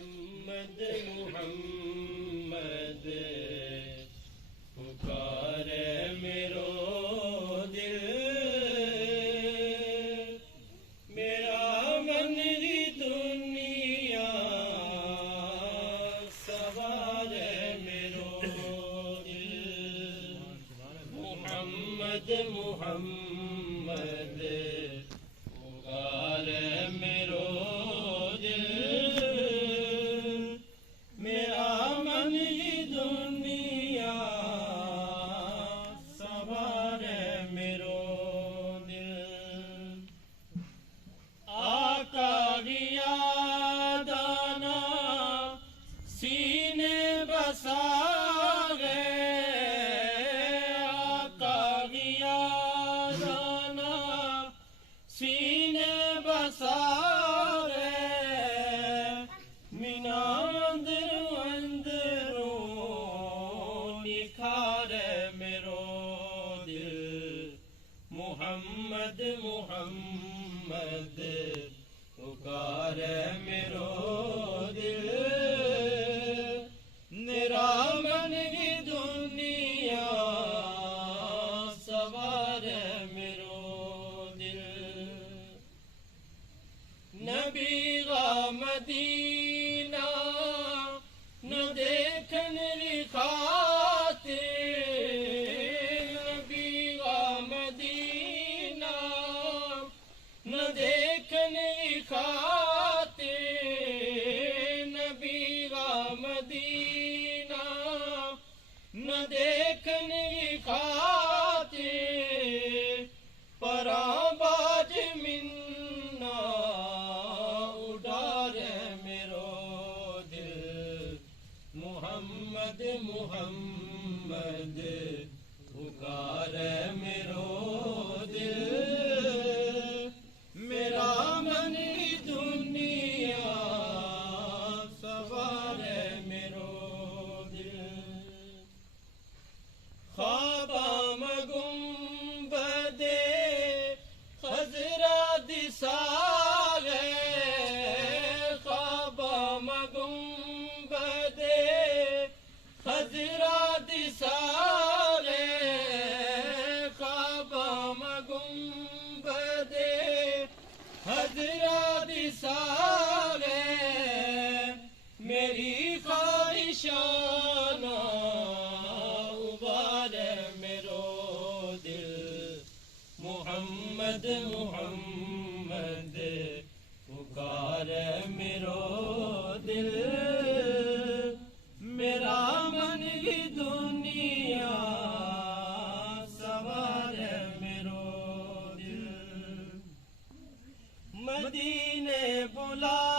محمد محمد پکارے میرو دل، میرا من کی دنیا سوارے میرو دل، محمد محمد پکارے میرو دل، میرا من کی دنیا سوارے میرو دل، آقا گیا دانا سینے بسا گئے، آقا گیا دانا سینے بسا گئے، مینا اندروں نکھارے میرو دل، محمد محمد پکارے میرو دل، میرا من کی دنیا سوارے میرو دل، نبی کا مدینہ نہ دیکھنے کی خاطر، نبی کا مدینہ نہ دیکھنے کی خاطر، نبی کا مدینہ نہ دیکھنے کی خاطر، پراں باج منا اڈارے میرو دل، محمد محمد پکارے میرو دل، میرا من کی دنیا سوارے میرو دل، خواباں میں گنبد خضرا دسا گئے، خواباں میں گنبد خضرا دسا گئے، خواباں میں گنبد خضرا دسا گئے، میری خواہشانہ ابارے میرو دل، محمد محمد پکارے میرو دل، میرا من کی دنیا سوارے میرو دل، مدینے بلا